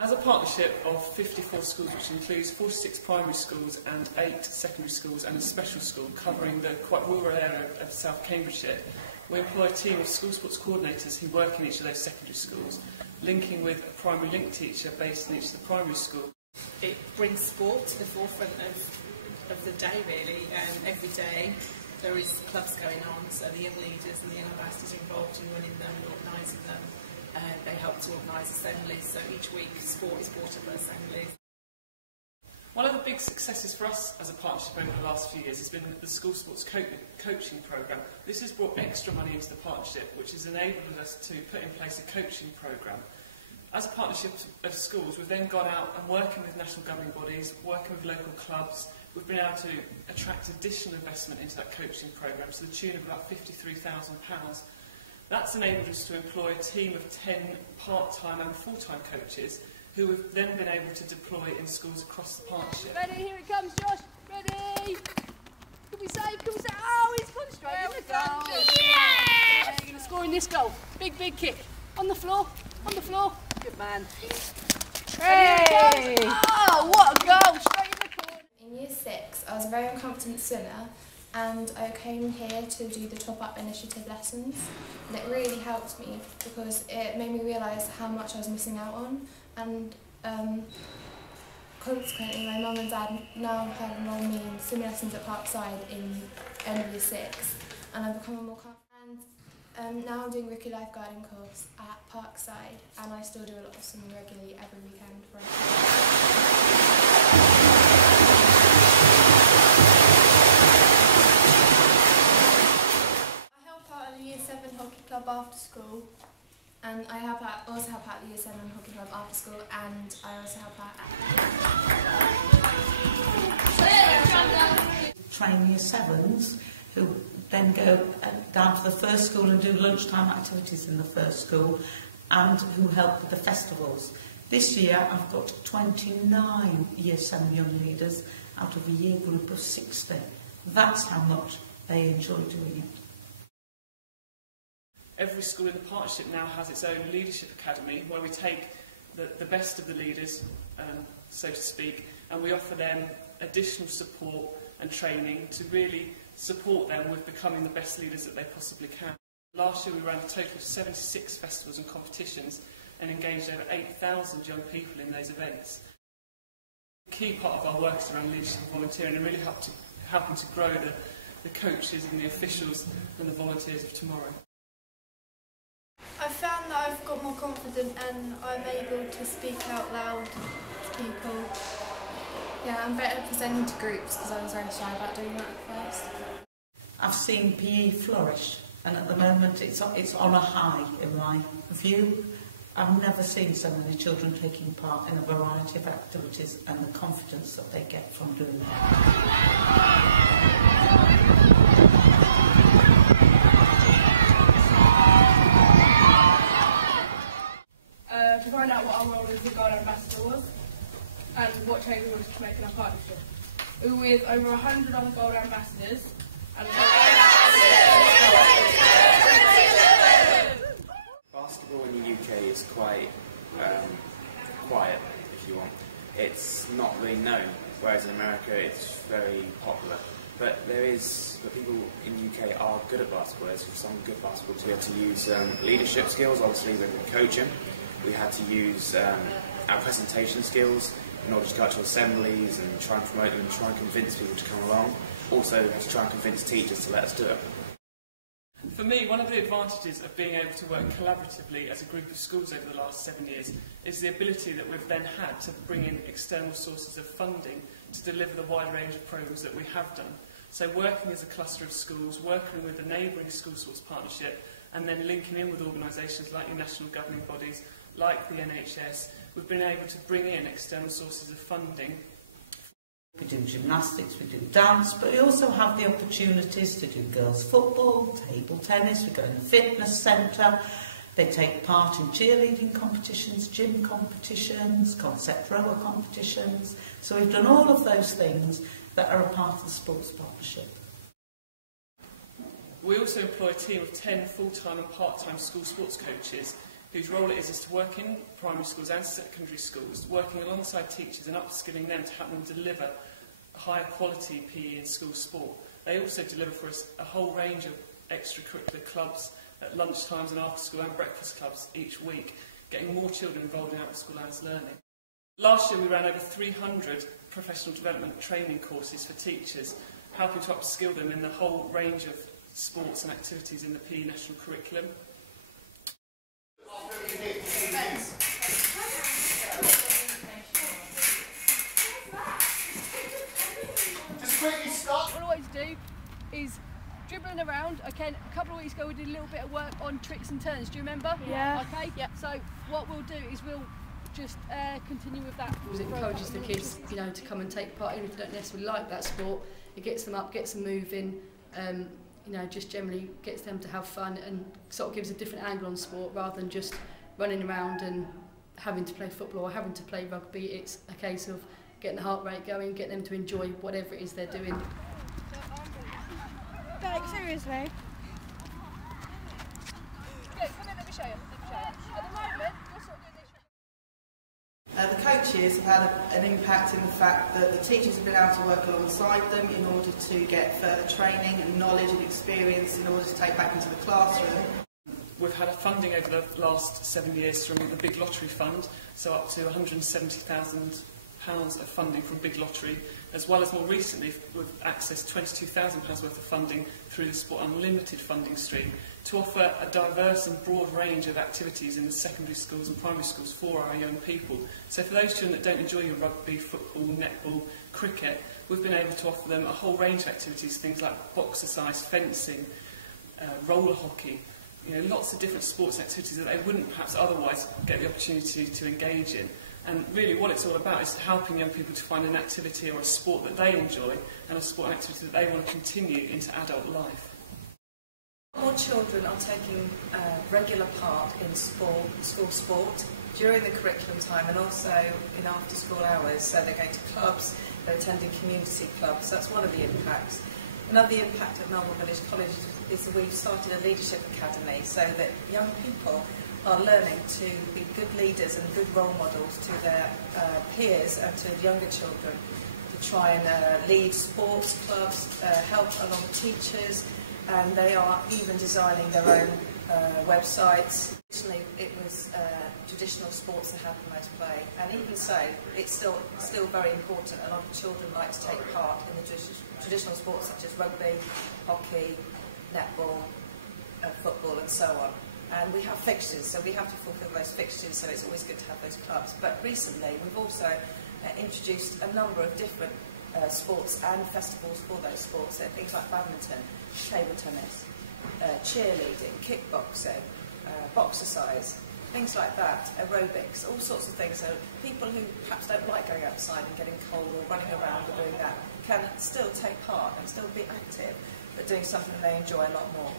As a partnership of 54 schools, which includes 46 primary schools and 8 secondary schools and a special school covering the quite rural area of South Cambridgeshire, we employ a team of school sports coordinators who work in each of those secondary schools, linking with a primary link teacher based in each of the primary schools. It brings sport to the forefront of the day, really. Every day there is clubs going on, so the young leaders and the young ambassadors are involved in running them and organising them. They help to organise assemblies, so each week sport is brought up at assemblies. One of the big successes for us as a partnership over the last few years has been the school sports coaching programme. This has brought extra money into the partnership, which has enabled us to put in place a coaching programme. As a partnership of schools, we've then gone out and working with national governing bodies, working with local clubs, we've been able to attract additional investment into that coaching programme to the tune of about £53,000. That's enabled us to employ a team of 10 part-time and full-time coaches who have then been able to deploy in schools across the partnership. Ready, here it comes, Josh. Ready? Can we save? Can we save? Oh, he's gone straight in the goal. Yeah! You're going to score in this goal. Big, big kick. On the floor. On the floor. Good man. Hey! Oh, what a goal! Straight in the corner. In Year 6, I was a very unconfident swimmer, and I came here to do the top-up initiative lessons, and it really helped me because it made me realise how much I was missing out on, and consequently my mum and dad now have enrolled me in swimming lessons at Parkside in Year 6, and I've become more confident. And now I'm doing rookie lifeguarding course at Parkside, and I still do a lot of swimming regularly every weekend. Year 7 hockey club after school, and I also help out the Year 7 hockey club after school, and I also help out train Year 7s who then go down to the first school and do lunchtime activities in the first school, and who help with the festivals. This year I've got 29 Year 7 young leaders out of a year group of 60. That's how much they enjoy doing it. Every school in the partnership now has its own leadership academy where we take the best of the leaders, so to speak, and we offer them additional support and training to really support them with becoming the best leaders that they possibly can. Last year we ran a total of 76 festivals and competitions and engaged over 8,000 young people in those events. A key part of our work is around leadership and volunteering, and really helping to grow the coaches and the officials and the volunteers of tomorrow. I found that I've got more confident and I'm able to speak out loud to people. Yeah, I'm better at presenting to groups because I was very shy about doing that at first. I've seen PE flourish, and at the moment it's on a high in my view. I've never seen so many children taking part in a variety of activities and the confidence that they get from doing that. To find out what our role as a Gold Ambassador was and what change we wanted to make in our partnership. We were with over 100 other Gold Ambassadors and basketball in the UK is quite quiet, if you want. It's not really known, whereas in America it's very popular. But people in the UK are good at basketball. There's some good basketball to be able to use leadership skills, obviously with coaching. We had to use our presentation skills in order to go out to assemblies and try and promote them and try and convince people to come along. Also, we had to try and convince teachers to let us do it. For me, one of the advantages of being able to work collaboratively as a group of schools over the last 7 years is the ability that we've then had to bring in external sources of funding to deliver the wide range of programmes that we have done. So working as a cluster of schools, working with a neighbouring school sports partnership, and then linking in with organisations like your national governing bodies, like the NHS, we've been able to bring in external sources of funding. We do gymnastics, we do dance, but we also have the opportunities to do girls' football, table tennis, we go in the fitness centre. They take part in cheerleading competitions, gym competitions, concept rower competitions. So we've done all of those things that are a part of the sports partnership. We also employ a team of 10 full-time and part-time school sports coaches whose role it is to work in primary schools and secondary schools, working alongside teachers and upskilling them to help them deliver higher quality PE and school sport. They also deliver for us a whole range of extracurricular clubs at lunchtimes and after school and breakfast clubs each week, getting more children involved in out-of-school hours learning. Last year we ran over 300 professional development training courses for teachers, helping to upskill them in the whole range of sports and activities in the PE national curriculum. What I always do is dribbling around. Okay, a couple of weeks ago we did a little bit of work on tricks and turns. Do you remember? Yeah. Okay. Yeah. So what we'll do is we'll just continue with that. It encourages the kids, you know, to come and take part, even if they don't necessarily like that sport. It gets them up, gets them moving. You know, just generally gets them to have fun and sort of gives a different angle on sport rather than just running around and having to play football or having to play rugby. It's a case of getting the heart rate going, getting them to enjoy whatever it is they're doing. Like, seriously? Yeah, come in, let me show you. At the moment, you're sort of doing this. The coaches have had an impact in the fact that the teachers have been able to work alongside them in order to get further training and knowledge and experience in order to take back into the classroom. We've had a funding over the last 7 years from the Big Lottery Fund, so up to £170,000 of funding from Big Lottery, as well as more recently we've accessed £22,000 worth of funding through the Sport Unlimited funding stream to offer a diverse and broad range of activities in the secondary schools and primary schools for our young people. So for those children that don't enjoy your rugby, football, netball, cricket, we've been able to offer them a whole range of activities, things like boxercise, fencing, roller hockey, you know, lots of different sports activities that they wouldn't perhaps otherwise get the opportunity to engage in. And really what it's all about is helping young people to find an activity or a sport that they enjoy and a sport and activity that they want to continue into adult life. More children are taking regular part in school sport during the curriculum time and also in after-school hours. So they're going to clubs, they're attending community clubs. That's one of the impacts. Another impact at Melbourne Village College is that we've started a leadership academy so that young people are learning to be good leaders and good role models to their peers and to younger children, to try and lead sports clubs, help along teachers, and they are even designing their own websites. Originally it was traditional sports that had the most play, and even so it's still very important. A lot of children like to take part in the traditional sports such as rugby, hockey, netball, football and so on. And we have fixtures, so we have to fulfil those fixtures, so it's always good to have those clubs. But recently we've also introduced a number of different sports and festivals for those sports. So things like badminton, table tennis, cheerleading, kickboxing, boxercise, things like that, aerobics, all sorts of things. So people who perhaps don't like going outside and getting cold or running around or doing that can still take part and still be active, but doing something they enjoy a lot more.